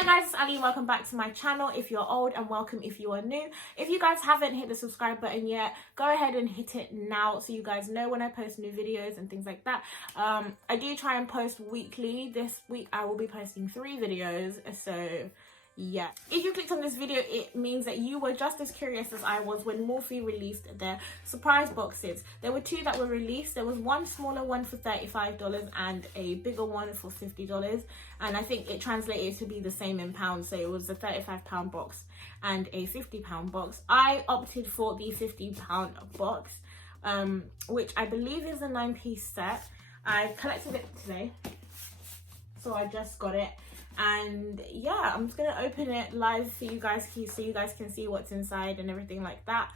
Hi guys, it's Ali and welcome back to my channel. If you're old, and welcome if you are new. If you guys haven't hit the subscribe button yet, go ahead and hit it now so you guys know when I post new videos and things like that. I do try and post weekly. This week I will be posting 3 videos, so yeah. If you clicked on this video, it means that you were just as curious as I was when Morphe released their surprise boxes. There were 2 that were released. There was one smaller one for $35 and a bigger one for $50, and I think it translated to be the same in pounds, so it was a £35 box and a £50 box. I opted for the £50 box, which I believe is a 9-piece set. I collected it today, so I just got it. And yeah, I'm just gonna open it live for you guys so you guys can see what's inside and everything like that.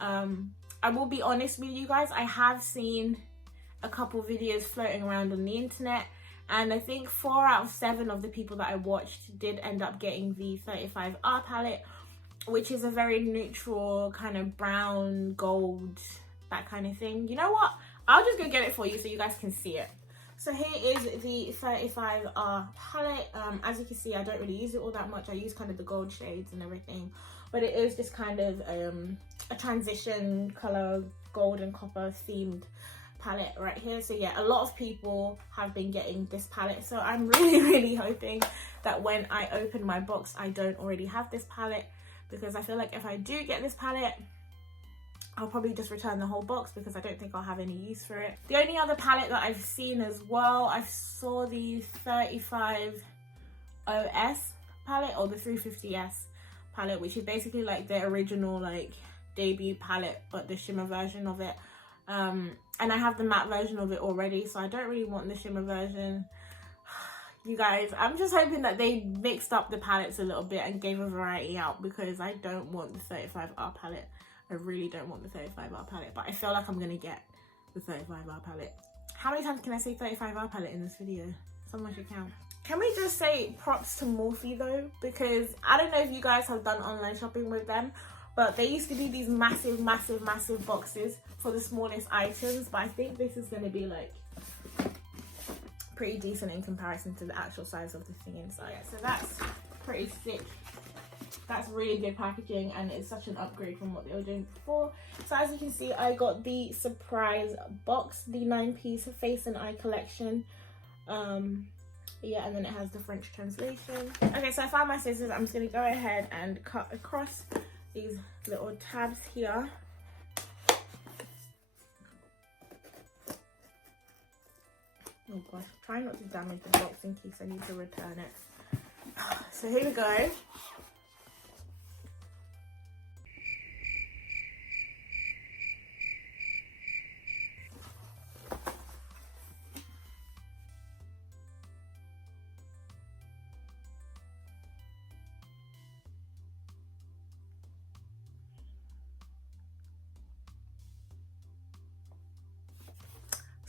I will be honest with you guys, I have seen a couple videos floating around on the internet, and I think 4 out of 7 of the people that I watched did end up getting the 35R palette, which is a very neutral kind of brown, gold, that kind of thing. You know what? I'll just go get it for you so you guys can see it. So here is the 35R palette. As you can see, I don't really use it all that much. I use kind of the gold shades and everything, but it is just kind of a transition color, gold and copper themed palette right here. So yeah, a lot of people have been getting this palette, so I'm really hoping that when I open my box I don't already have this palette, because I feel like if I do get this palette, I'll probably just return the whole box because I don't think I'll have any use for it. The only other palette that I've seen as well, I saw the 35 OS palette, or the 350S palette, which is basically like the original like debut palette but the shimmer version of it. And I have the matte version of it already, so I don't really want the shimmer version. You guys, I'm just hoping that they mixed up the palettes a little bit and gave a variety out, because I don't want the 35R palette. I really don't want the 35R palette, but I feel like I'm gonna get the 35R palette. How many times can I say 35R palette in this video? Someone should count. Can we just say props to Morphe though? Because I don't know if you guys have done online shopping with them, but they used to be these massive boxes for the smallest items, but I think this is gonna be like pretty decent in comparison to the actual size of the thing inside. Yeah, so that's pretty sick. That's really good packaging, and it's such an upgrade from what they were doing before. So as you can see, I got the surprise box, the 9-piece face and eye collection. Yeah, and then it has the French translation. Okay, so I found my scissors. I'm just gonna go ahead and cut across these little tabs here. Oh gosh, try not to damage the box in case I need to return it. So here we go.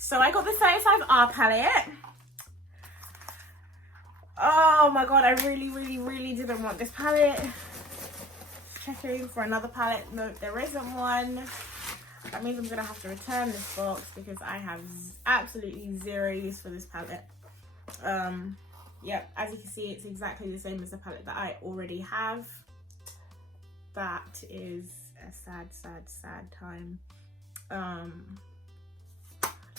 So I got the 35R palette. Oh my god, I really didn't want this palette. Checking for another palette. No, there isn't one. That means I'm gonna have to return this box because I have absolutely zero use for this palette. Yep, as you can see, it's exactly the same as the palette that I already have. That is a sad time.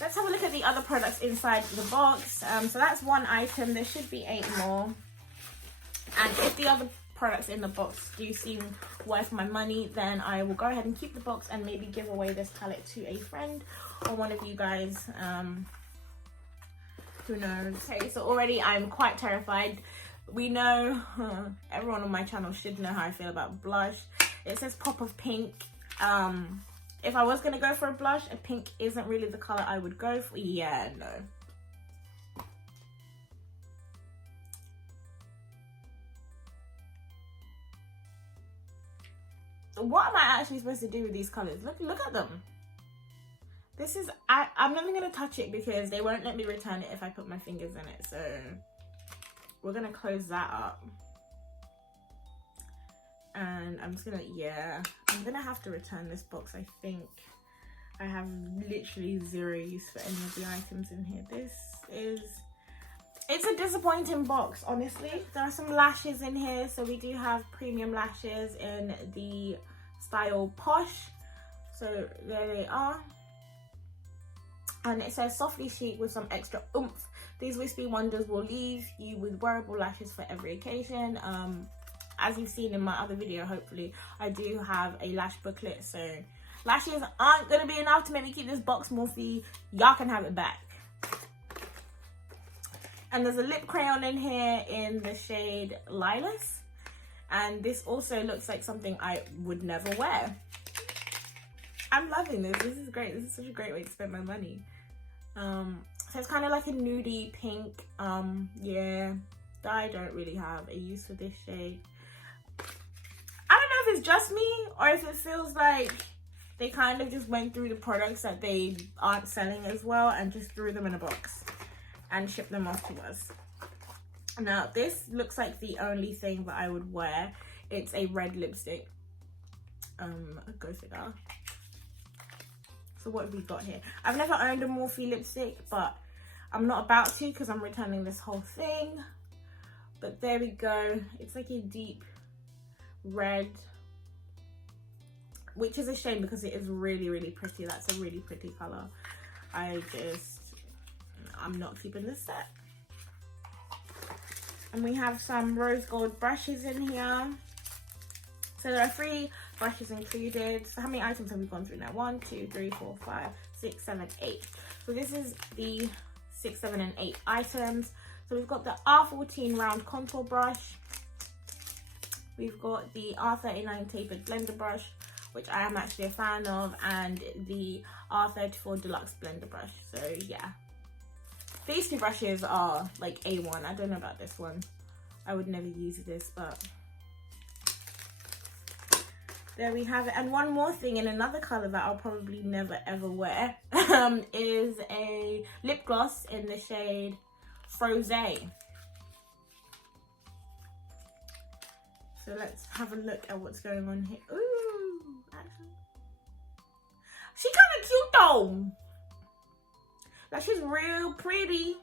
Let's have a look at the other products inside the box. So that's one item. There should be 8 more. And if the other products in the box do seem worth my money, then I will go ahead and keep the box and maybe give away this palette to a friend or one of you guys. Who knows? Okay, so already I'm quite terrified. We know, everyone on my channel should know how I feel about blush. It says pop of pink. If I was going to go for a blush, a pink isn't really the colour I would go for. Yeah, no. What am I actually supposed to do with these colours? Look at them. This is... I'm not even going to touch it because they won't let me return it if I put my fingers in it. So we're going to close that up. And I'm just gonna, yeah, I'm gonna have to return this box. I think I have literally zero use for any of the items in here. This is It's a disappointing box, honestly. There are some lashes in here. So we do have premium lashes in the style Posh. So there they are. And it says softly chic with some extra oomph. These wispy wonders will leave you with wearable lashes for every occasion. As you've seen in my other video, hopefully, I do have a lash booklet. So lashes aren't going to be enough to make me keep this box, Morphe. Y'all can have it back. And there's a lip crayon in here in the shade Lilas. And this also looks like something I would never wear. I'm loving this. This is great. This is such a great way to spend my money. So it's kind of like a nudie pink. Yeah, I don't really have a use for this shade. I don't know if it's just me or if it feels like they kind of just went through the products that they aren't selling as well and just threw them in a box and shipped them off to us. Now, this looks like the only thing that I would wear. It's a red lipstick. Go figure. So what have we got here? I've never owned a Morphe lipstick, but I'm not about to because I'm returning this whole thing. But there we go. It's like a deep red, which is a shame because it is really, really pretty. That's a really pretty color. I'm not keeping this set. And we have some rose gold brushes in here. So there are 3 brushes included. So how many items have we gone through now? 1, 2, 3, 4, 5, 6, 7, 8. So this is the 6, 7, and 8 items. So we've got the R14 round contour brush. We've got the R39 tapered blender brush, which I am actually a fan of, and the R34 deluxe blender brush. So yeah, these 2 brushes are like A1. I don't know about this one. I would never use this, but there we have it. And one more thing in another color that I'll probably never ever wear is a lip gloss in the shade Frosé. So let's have a look at what's going on here. Ooh, actually, she kind of cute though. Like, she's real pretty.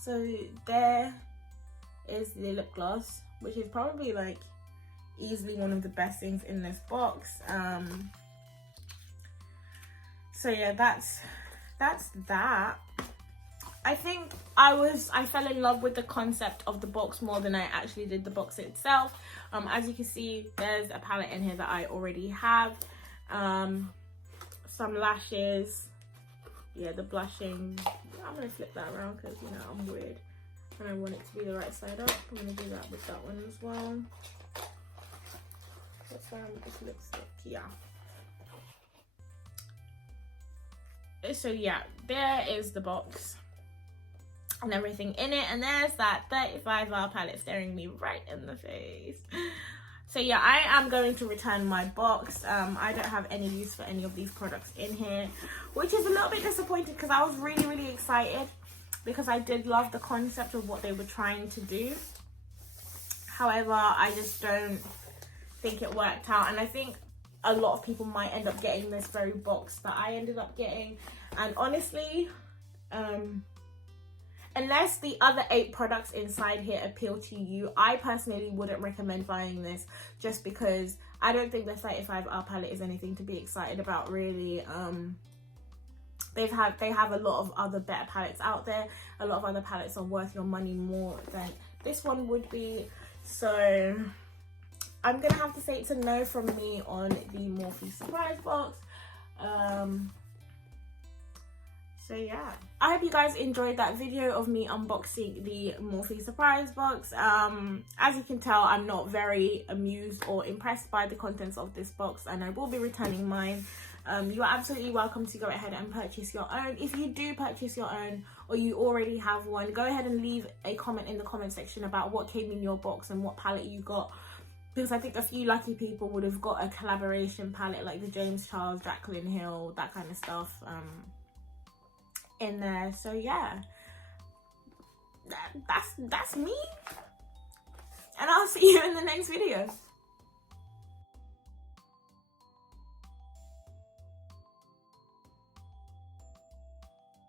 So there is the lip gloss, which is probably like easily one of the best things in this box. So yeah, that's that. I think I fell in love with the concept of the box more than I actually did the box itself. As you can see, there's a palette in here that I already have. Some lashes. Yeah, the blushing. I'm gonna flip that around because, you know, I'm weird and I want it to be the right side up. I'm gonna do that with that one as well. What's wrong with this lipstick? Yeah. So yeah, there is the box and everything in it, and there's that 35R palette staring me right in the face. So yeah, I am going to return my box. I don't have any use for any of these products in here, which is a little bit disappointing because I was really, really excited because I did love the concept of what they were trying to do. However, I just don't think it worked out, and I think a lot of people might end up getting this very box that I ended up getting. And honestly, unless the other 8 products inside here appeal to you, I personally wouldn't recommend buying this, just because I don't think the 35R palette is anything to be excited about, really. They have a lot of other better palettes out there. A lot of other palettes are worth your money more than this one would be. So I'm gonna have to say it's a no from me on the Morphe surprise box. So yeah, I hope you guys enjoyed that video of me unboxing the Morphe surprise box. As you can tell, I'm not very amused or impressed by the contents of this box, and I will be returning mine. You are absolutely welcome to go ahead and purchase your own. If you do purchase your own, or you already have one, go ahead and leave a comment in the comment section about what came in your box and what palette you got, because I think a few lucky people would have got a collaboration palette like the James Charles, Jaclyn Hill, that kind of stuff in there. So yeah, that's me, and I'll see you in the next video.